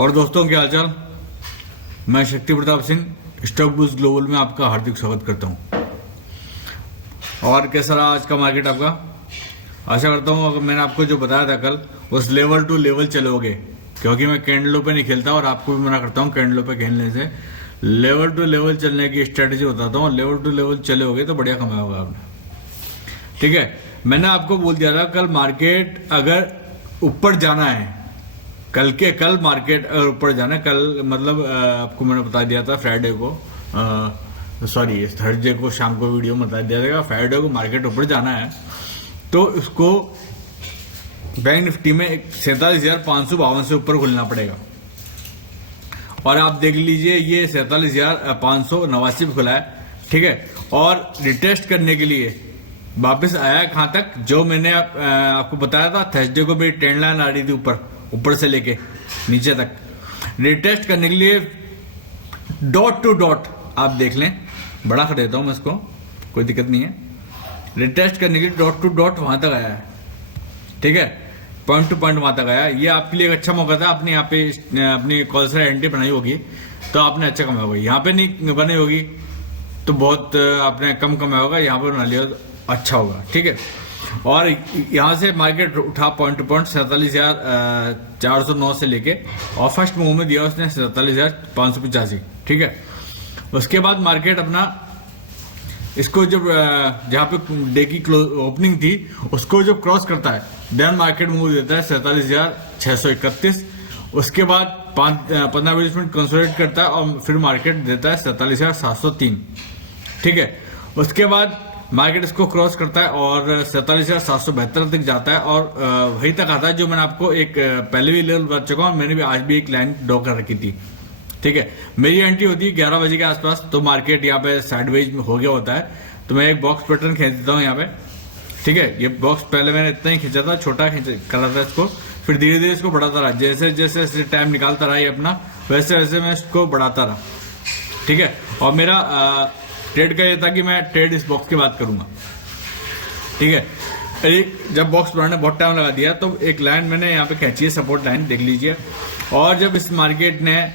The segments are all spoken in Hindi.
और दोस्तों क्या हालचाल। मैं शक्ति Pratap Singh stock boost global में आपका हार्दिक स्वागत करता हूं। और कैसा रहा आज का मार्केट आपका। आशा करता हूं अगर मैंने आपको जो बताया था कल उस लेवल टू लेवल चलोगे, क्योंकि मैं कैंडलों पे नहीं खेलता और आपको भी मना करता हूं कैंडलों पे खेलने से। लेवल टू लेवल चलने की स्ट्रेटेजी बताता हूँ। लेवल टू लेवल चलोगे तो बढ़िया कमाया होगा आपने। ठीक है, मैंने आपको बोल दिया था कल मार्केट अगर ऊपर जाना है, कल मार्केट अगर ऊपर जाना है, कल मतलब आपको मैंने बता दिया था फ्राइडे को, सॉरी थर्सडे को शाम को वीडियो में बता दिया था फ्राइडे को मार्केट ऊपर जाना है तो उसको बैंक निफ्टी में 47,552 से ऊपर खुलना पड़ेगा। और आप देख लीजिए ये 47,589 पे खुला है। ठीक है, और रिटेस्ट करने के लिए वापस आया कहाँ तक, जो मैंने आपको बताया था थर्सडे को भी ट्रेंड लाइन आ रही थी ऊपर से लेके नीचे तक। रिटेस्ट करने के लिए डॉट टू डॉट आप देख लें, बड़ा कर देता हूं मैं इसको, कोई दिक्कत नहीं है। रिटेस्ट करने के लिए डॉट टू डॉट वहां तक आया है। ठीक है, पॉइंट टू पॉइंट वहां तक आया। ये आपके लिए एक अच्छा मौका था। आपने यहाँ पे अपनी कॉल से एंट्री बनाई होगी तो आपने अच्छा कमाया होगा। यहाँ पे नहीं बनाई होगी तो बहुत आपने कम कमाया होगा। यहाँ पे बना लिया तो अच्छा होगा। ठीक है, और यहाँ से मार्केट उठा पॉइंट टू पॉइंट 47,409 से लेके, और फर्स्ट मूव में दिया उसने 47,585। ठीक है, उसके बाद मार्केट अपना इसको जब जहाँ पे डे की ओपनिंग थी उसको जब क्रॉस करता है देन मार्केट मूव देता है 47,631। उसके बाद 15-20 मिनट कंसोलिडेट करता है और फिर मार्केट देता है 47,703। ठीक है, उसके बाद मार्केट इसको क्रॉस करता है और 47,772 तक जाता है और वहीं तक आता है जो मैंने आपको एक पहले भी लेवल बता चुका हूँ। मैंने भी आज भी एक लाइन ड्रॉ कर रखी थी। ठीक है, मेरी एंट्री होती है 11 बजे के आसपास, तो मार्केट यहाँ पे साइडवेज में हो गया होता है तो मैं एक बॉक्स पैटर्न खींच देता हूँ यहाँ पे। ठीक है, ये बॉक्स पहले मैंने इतना ही खींचा था, छोटा कर रहा था इसको, फिर धीरे धीरे इसको बढ़ाता रहा। जैसे जैसे टाइम निकालता रहा ये अपना, वैसे वैसे मैं इसको बढ़ाता रहा। ठीक है, और मेरा ट्रेड का ये था कि मैं ट्रेड इस बॉक्स की बात करूंगा। ठीक है, जब बॉक्स बढ़ाने बहुत टाइम लगा दिया तो एक लाइन मैंने यहाँ पे खींची है, सपोर्ट लाइन देख लीजिए। और जब इस मार्केट ने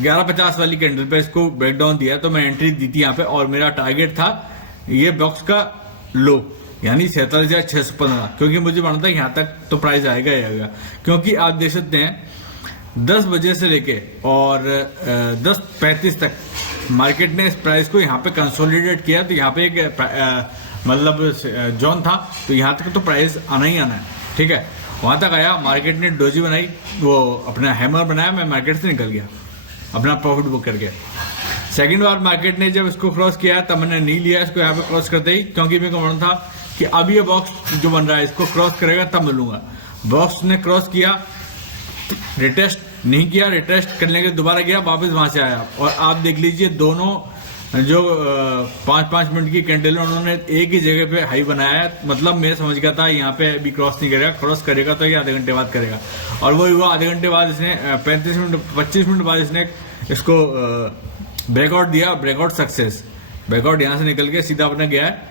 1150 वाली कैंडल पे इसको ब्रेकडाउन दिया तो मैं एंट्री दी थी यहाँ पे, और मेरा टारगेट था ये बॉक्स का लो यानी 47,615, क्योंकि मुझे मानता था यहाँ तक तो प्राइस आएगा ही आएगा। क्योंकि आप देख सकते हैं 10 बजे से लेके और 10:35 तक मार्केट ने इस प्राइस को यहाँ पे कंसोलिडेट किया, तो यहाँ पे एक मतलब जोन था, तो यहाँ तक तो प्राइस आना ही आना है। ठीक है, वहां तक आया, मार्केट ने डोजी बनाई, वो अपना हैमर बनाया, मैं मार्केट से निकल गया अपना प्रॉफिट बुक करके। सेकंड बार मार्केट ने जब इसको क्रॉस किया तब मैंने नहीं लिया इसको यहाँ पे क्रॉस करते ही, क्योंकि मेरे को मालूम था कि अब ये बॉक्स जो बन रहा है इसको क्रॉस करेगा तब मिलूंगा। बॉक्स ने क्रॉस किया, रिटेस्ट नहीं किया, रिटेस्ट करने के दोबारा गया, वापस वहां से आया। और आप देख लीजिए दोनों जो 5-5 मिनट की कैंडल उन्होंने एक ही जगह पे हाई बनाया है। मतलब मैं समझ गया था यहाँ पे अभी क्रॉस नहीं करेगा, क्रॉस करेगा तो ये आधे घंटे बाद करेगा, और वो हुआ। आधे घंटे बाद इसने 25 मिनट बाद इसने इसको ब्रेकआउट दिया, ब्रेकआउट सक्सेस। ब्रेकआउट यहाँ से निकल के सीधा अपने गया है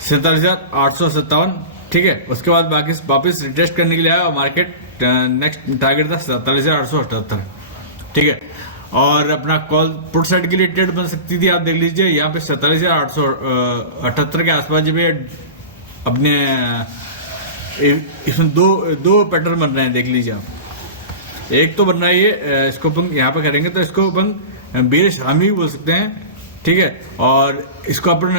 47,857। ठीक है, उसके बाद वापस रिटेस्ट करने के लिए आया और मार्केट नेक्स्ट टारगेट था 47,878। ठीक है, और अपना कॉल पुट साइड के लिए ट्रेड बन सकती थी। आप देख लीजिए यहाँ पे 47,878 के आसपास जब ये अपने इसमें दो पैटर्न बन रहे हैं, देख लीजिए आप। एक तो बन रहा है ये, इसको अपन यहाँ पे करेंगे तो इसको अपन बेरिश हामी भी बोल सकते हैं। ठीक है, और इसको अपन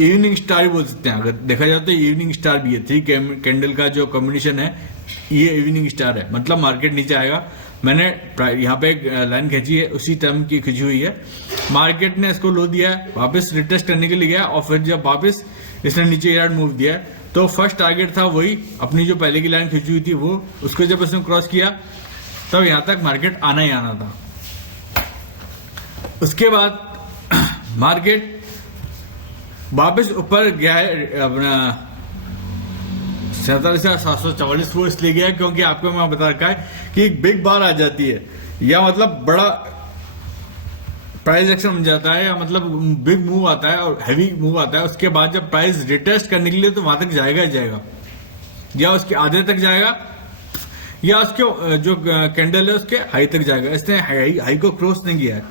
इवनिंग स्टार भी बोल सकते हैं। अगर देखा जाए तो इवनिंग स्टार भी है, 3 कैंडल का जो कॉम्बिनेशन है ये इवनिंग स्टार है। मतलब मार्केट नीचे आएगा, मैंने यहाँ पे एक लाइन खींची है, उसी टर्म की खींची हुई है। मार्केट ने इसको लो दिया है, वापस रिटेस्ट करने के लिए गया, और फिर जब वापस इसने नीचे यार्ड मूव दिया है तो फर्स्ट टारगेट था वही अपनी जो पहले की लाइन खींची हुई थी वो, उसको जब इसने क्रॉस किया तब यहाँ तक मार्केट आना ही आना था। उसके बाद मार्केट वापस ऊपर गया है अपना 47,744। वो इसलिए गया क्योंकि आपको मैं बता रखा है कि एक बिग बार आ जाती है, या मतलब बड़ा प्राइस एक्शन बन जाता है, या मतलब बिग मूव आता है और हैवी मूव आता है। उसके बाद जब प्राइस रिटेस्ट करने के लिए तो वहां तक जाएगा ही जाएगा, या उसके आधे तक जाएगा, या उसके जो कैंडल है उसके हाई तक जाएगा। इसने हाई को क्रॉस नहीं किया है,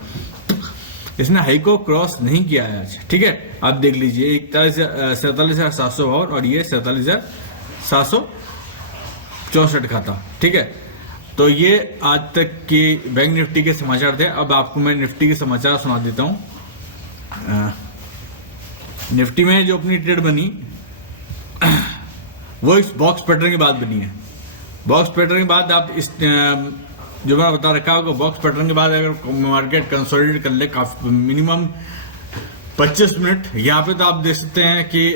इसने हाई को क्रॉस नहीं किया है आज, ठीक है। आप देख लीजिए 47,752 और ये 47,764 का था, ठीक है। तो ये आज तक की बैंक निफ्टी के समाचार थे। अब आपको मैं निफ्टी के समाचार सुना देता हूं। निफ्टी में जो अपनी ट्रेड बनी वो इस बॉक्स पैटर्न के बाद बनी है। बॉक्स पैटर्न के बाद आप इस जो मैंने बता रखा होगा, बॉक्स पैटर्न के बाद अगर मार्केट कंसोलिडेट कर ले काफी मिनिमम 25 मिनट, यहाँ पे तो आप देख सकते हैं कि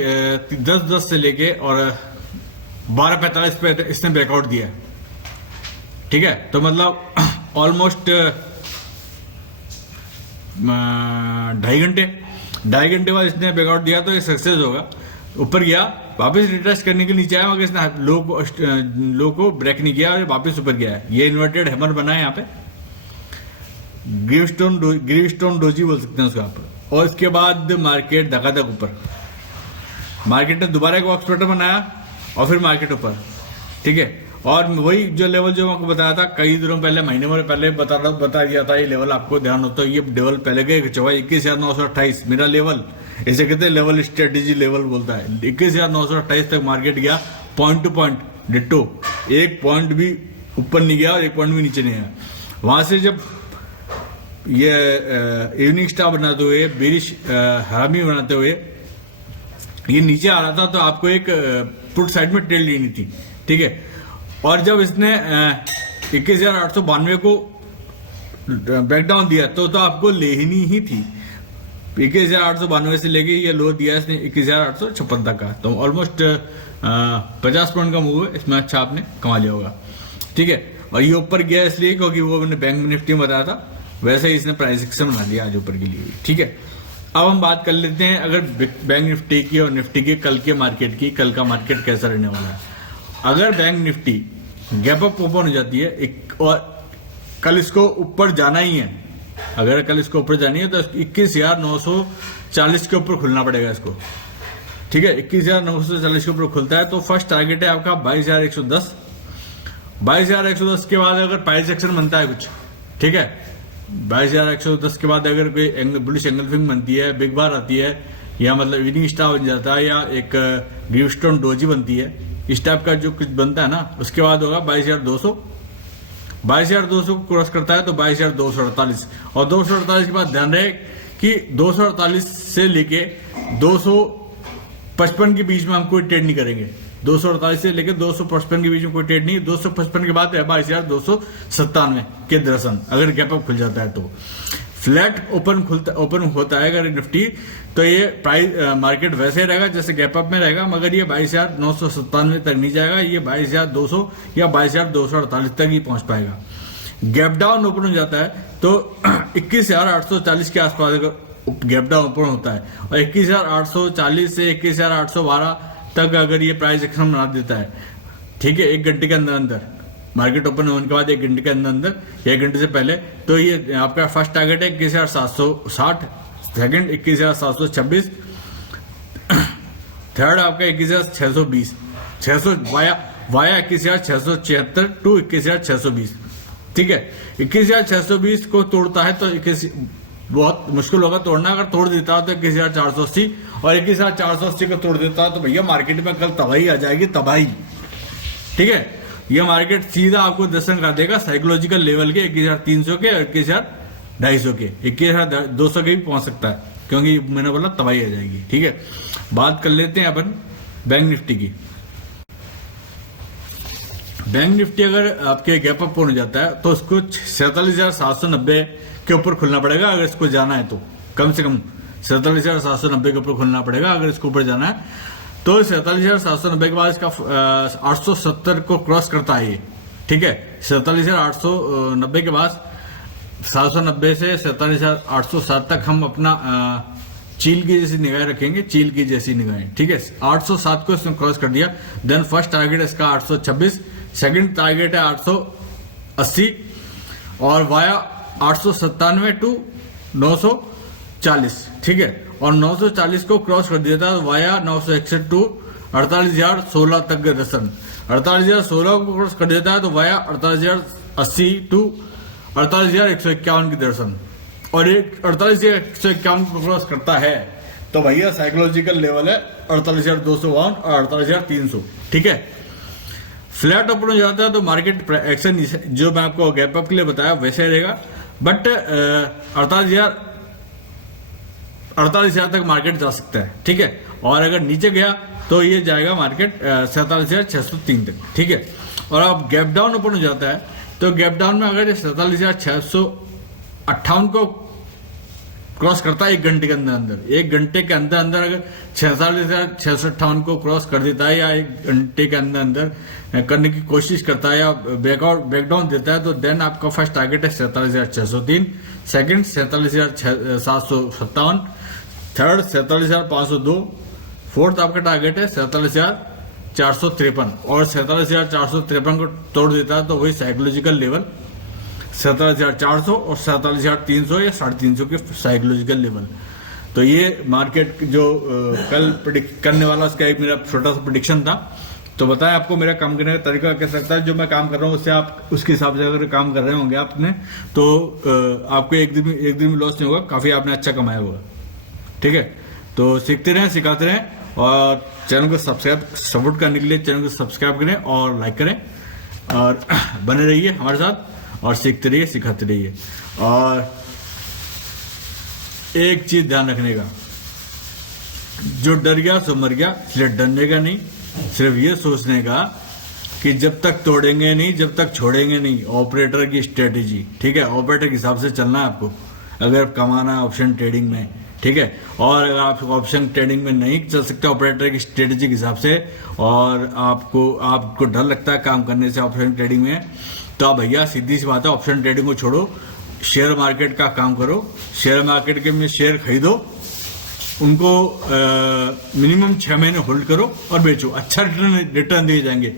10:10 से लेके और 12:45 पे इसने ब्रेकआउट दिया है, ठीक है। तो मतलब ऑलमोस्ट 2.5 घंटे बाद इसने ब्रेकआउट दिया, तो ये सक्सेस होगा। ऊपर गया, वापस रिट्रेस करने के नीचे आया, मगर इसने लो को ब्रेक नहीं किया और वापस ऊपर गया है। ये इन्वर्टेड हैमर बना है यहाँ पे, ग्रीवस्टोन डोजी बोल सकते हैं उसको यहाँ पर। और इसके बाद मार्केट धकाधक ऊपर, मार्केट ने दोबारा एक बॉक्स पैटर्न बनाया और फिर मार्केट ऊपर, ठीक है। और वही जो लेवल जो मैं आपको बताया था कई दिनों पहले, महीने भर पहले बता दिया था, ये लेवल आपको ध्यान होता है। ये लेवल पहले गए 21,928 मेरा लेवल, इसे कहते हैं लेवल स्ट्रेटेजी लेवल बोलता है। 21,928 तक मार्केट गया, पॉइंट टू पॉइंट डिट्टो, एक पॉइंट भी ऊपर नहीं गया और एक पॉइंट भी नीचे नहीं गया। वहां से जब ये इवनिंग स्टार बनाते हुए, बेरिश हरामी बनाते हुए ये नीचे आ रहा था, तो आपको एक पुट साइड में ट्रेड लेनी थी, ठीक है। और जब इसने 21,892 को ब्रेकडाउन दिया तो आपको लेनी ही थी। 21,892 से लेके ये लो दिया इसने 21,856 तक का, तो ऑलमोस्ट 50 पॉइंट का मूव है इसमें, अच्छा आपने कमा लिया होगा, ठीक है। और ये ऊपर गया इसलिए क्योंकि वो मैंने बैंक निफ्टी में बताया था, वैसे ही इसने प्राइस एक्शन बना लिया आज ऊपर के लिए, ठीक है। अब हम बात कर लेते हैं अगर बैंक निफ्टी की और निफ्टी की कल के मार्केट की, कल का मार्केट कैसा रहने वाला है। अगर bank Nifty gap up open हो जाती है और कल इसको ऊपर जाना ही है, अगर कल इसको ऊपर जानी है तो 21,940 के ऊपर खुलना पड़ेगा इसको, ठीक है। 21,940 के ऊपर खुलता है तो फर्स्ट टारगेट है आपका 22,110। 22,110 के बाद अगर प्राइस एक्शन बनता है कुछ, ठीक है, 22,110 के बाद अगर कोई बुलिश एंगल्फिंग बनती है, बिग बार आती है, या मतलब इवनिंग स्टार बन जाता है, या एक ग्रीवस्टोन डोजी बनती है, इस टाइप का जो कुछ बनता है ना, उसके बाद होगा 22,200। 22,200 को क्रॉस करता है तो 22,248, और 248 के बाद ध्यान रहे कि 248 से लेके 255 के बीच में हम कोई ट्रेड नहीं करेंगे। 248 से लेके 255 के बीच में कोई ट्रेड नहीं। 255 के बाद है 22,297 के दर्शन, अगर गैप अप खुल जाता है तो। फ्लैट ओपन होता है अगर निफ्टी, तो ये प्राइस मार्केट वैसे रहेगा जैसे गैप अप में रहेगा, मगर ये 22,997 तक नहीं जाएगा, ये 22,200 या 22,248 तक ही पहुंच पाएगा। गैप डाउन ओपन हो जाता है तो 21,840 के आसपास अगर गैप डाउन ओपन होता है, और 21,840 से 21,812 तक अगर ये प्राइस एक्शन बना देता है, ठीक है, 1 घंटे के अंदर अंदर, मार्केट ओपन होने के बाद 1 घंटे के अंदर अंदर या 1 घंटे से पहले, तो ये आपका फर्स्ट टारगेट है 21,760, सेकंड 21,726, थर्ड आपका 21,620, 600 वाया 21,676 टू 21,620, ठीक है। 21,620 को तोड़ता है तो 21 बहुत मुश्किल होगा तोड़ना, अगर तोड़ देता है तो 21,480, और 21,480 को तोड़ देता है तो भैया मार्केट में कल तबाही आ जाएगी, तबाही, ठीक है। यह मार्केट सीधा आपको दर्शन कर देगा साइकोलॉजिकल लेवल के 21,300 के, 21,250 के, 21,200 के भी पहुंच सकता है, क्योंकि मैंने बोला तबाही आ जाएगी, ठीक है। बात कर लेते हैं अपन बैंक निफ्टी की। बैंक निफ्टी अगर आपके गैप अप हो जाता है तो उसको 47,790 के ऊपर खुलना पड़ेगा अगर इसको जाना है, तो कम से कम 47,790 के ऊपर खुलना पड़ेगा अगर इसको ऊपर जाना है। तो 47,790 के बाद इसका 870 को क्रॉस करता है ये, ठीक है। 47,890 के बाद 790 से 47,860 तक हम अपना चील की जैसी निगाह रखेंगे, चील की जैसी निगाहें, ठीक है। 807 को इसने क्रॉस कर दिया, देन फर्स्ट टारगेट इसका 826, सेकंड टारगेट है 880, और वाया 897 टू 940, ठीक है। और 940 को क्रॉस कर दिया था वाया 961 टू 48,016 तक का दर्शन। 48,016 को क्रॉस कर देता है तो वाया 48,080 टू 48,151 की दर्शन, और एक 48,151 को क्रॉस करता है तो भैया साइकोलॉजिकल लेवल है 48,252 और 48,300। ठीक है, फ्लैट ओपन हो जाता है तो मार्केट एक्शन जो मैं आपको गैप अप के लिए बताया वैसे रहेगा, बट 48,000 तक मार्केट जा सकता है। ठीक है, और अगर नीचे गया तो ये जाएगा मार्केट 47,603 तक। ठीक है, और अब गैप डाउन ओपन हो जाता है तो गैप डाउन में अगर 47,658 को क्रॉस करता है 1 घंटे के अंदर 1 घंटे के अंदर अगर 46,658 को क्रॉस कर देता है या 1 घंटे के अंदर करने की कोशिश करता है या बैकडाउन देता है तो देन आपका फर्स्ट टारगेट है 47,603, सेकंड 47,757, थर्ड 47,502, फोर्थ आपका टारगेट है 47,453, और 47,453 को तोड़ देता है तो वही साइकोलॉजिकल लेवल 47,400 और 47,300 या 350 के साइकोलॉजिकल लेवल। तो ये मार्केट जो कल प्रिडिक्ट करने वाला उसका एक मेरा छोटा सा प्रिडिक्शन था। तो बताएं आपको मेरा काम करने का तरीका कैसा लगता है, जो मैं काम कर रहा हूँ उससे आप उसके हिसाब से अगर काम कर रहे होंगे आपने तो आपको एक दिन में लॉस नहीं होगा, काफी आपने अच्छा कमाया होगा। ठीक है, तो सीखते रहें, सिखाते रहें, और चैनल को सपोर्ट करने के लिए चैनल को सब्सक्राइब करें और लाइक करें, और बने रहिए हमारे साथ और सीखते रहिए, सिखाते रहिए। और एक चीज ध्यान रखने का, जो डर गया सो मर गया, इसलिए डरने का नहीं, सिर्फ ये सोचने का कि जब तक तोड़ेंगे नहीं, जब तक छोड़ेंगे नहीं। ऑपरेटर की स्ट्रेटेजी, ठीक है, ऑपरेटर के हिसाब से चलना है आपको अगर कमाना है ऑप्शन ट्रेडिंग में। ठीक है, और अगर आप ऑप्शन ट्रेडिंग में नहीं चल सकते ऑपरेटर की स्ट्रेटेजी के हिसाब से, और आपको डर लगता है काम करने से ऑप्शन ट्रेडिंग में, तो आप भैया सीधी सी बात है ऑप्शन ट्रेडिंग को छोड़ो, शेयर मार्केट का काम करो। शेयर मार्केट के में शेयर खरीदो, उनको मिनिमम 6 महीने होल्ड करो और बेचो, अच्छा रिटर्न दिए जाएंगे।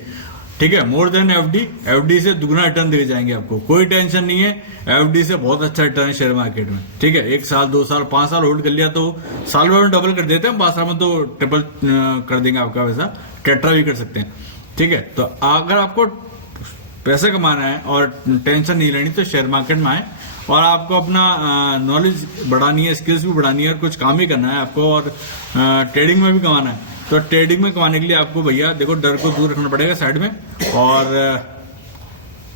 ठीक है, मोर देन एफडी से दुगना रिटर्न दिए जाएंगे आपको, कोई टेंशन नहीं है। एफडी से बहुत अच्छा रिटर्न है शेयर मार्केट में। ठीक है, 1 साल 2 साल 5 साल होल्ड कर लिया तो साल भर में डबल कर देते हैं, 5 साल में तो ट्रिपल कर देंगे आपका, वैसा टेट्रा भी कर सकते हैं। ठीक है, तो अगर आपको पैसे कमाना है और टेंशन नहीं लेनी तो शेयर मार्केट में आए, और आपको अपना नॉलेज बढ़ानी है, स्किल्स भी बढ़ानी है, और कुछ काम ही करना है आपको, और ट्रेडिंग में भी कमाना है। तो ट्रेडिंग में कमाने के लिए आपको भैया देखो डर को दूर रखना पड़ेगा साइड में, और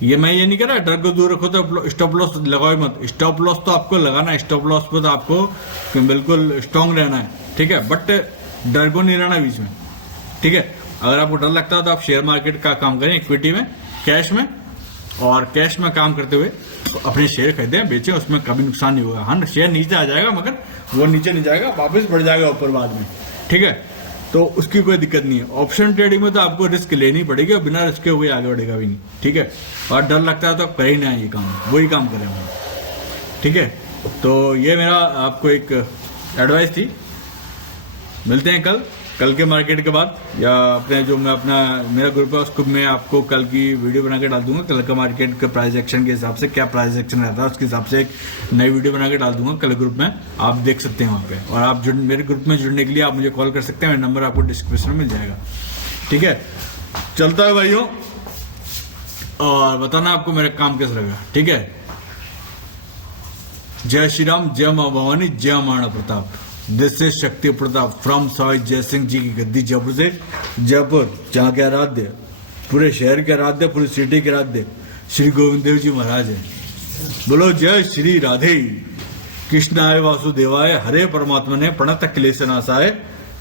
ये मैं ये नहीं कह रहा डर को दूर रखो तो स्टॉप लॉस लगाओ मत। स्टॉप लॉस तो आपको लगाना है, स्टॉप लॉस पर तो आपको बिल्कुल स्ट्रांग रहना है। ठीक है, बट डर को नहीं रहना बीच में। ठीक है, अगर आपको डर लगता है तो आप शेयर मार्केट का काम करें, इक्विटी में, कैश में, और कैश में काम करते हुए अपने शेयर खरीदें, बेचें, उसमें कभी नुकसान नहीं होगा। हाँ, शेयर नीचे आ जाएगा मगर वो नीचे नहीं जाएगा, वापस बढ़ जाएगा ऊपर बाद में। ठीक है, तो उसकी कोई दिक्कत नहीं है। ऑप्शन ट्रेडिंग में तो आपको रिस्क लेनी पड़ेगी, और बिना रिस्क के कोई आगे बढ़ेगा भी नहीं। ठीक है, और डर लगता है तो कर ही ना ये काम, वही काम करें हम। ठीक है, तो ये मेरा आपको एक एडवाइस थी। मिलते हैं कल के मार्केट के बाद, या अपने जो मैं अपना मेरा ग्रुप है उस ग्रुप में आपको कल की वीडियो बना के डाल दूंगा। कल का मार्केट के प्राइस एक्शन के हिसाब से क्या प्राइस एक्शन रहता है उसके हिसाब से एक नई वीडियो बना के डाल दूंगा कल ग्रुप में, आप देख सकते हैं वहाँ पे। और आप मेरे ग्रुप में जुड़ने के लिए आप मुझे कॉल कर सकते हैं, मेरा नंबर आपको डिस्क्रिप्शन में मिल जाएगा। ठीक है, चलता है भाइयों, और बताना आपको मेरा काम कैसा लगा। ठीक है, जय श्री राम, जय माँ भवानी, जय महाराणा प्रताप। दिस से शक्ति प्रताप फ्रॉम साई जय सिंह जी की गद्दी जयपुर से। जयपुर जहाँ के आराध्य, पूरे शहर के आराध्य, पूरी सिटी के आराध्य श्री गोविंद देव जी महाराज है। बोलो जय श्री राधे कृष्णाय वासुदेवाय हरे परमात्मा ने प्रणत क्लेश नाशाय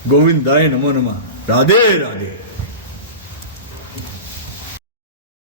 गोविंदाय नमो नमः। राधे राधे।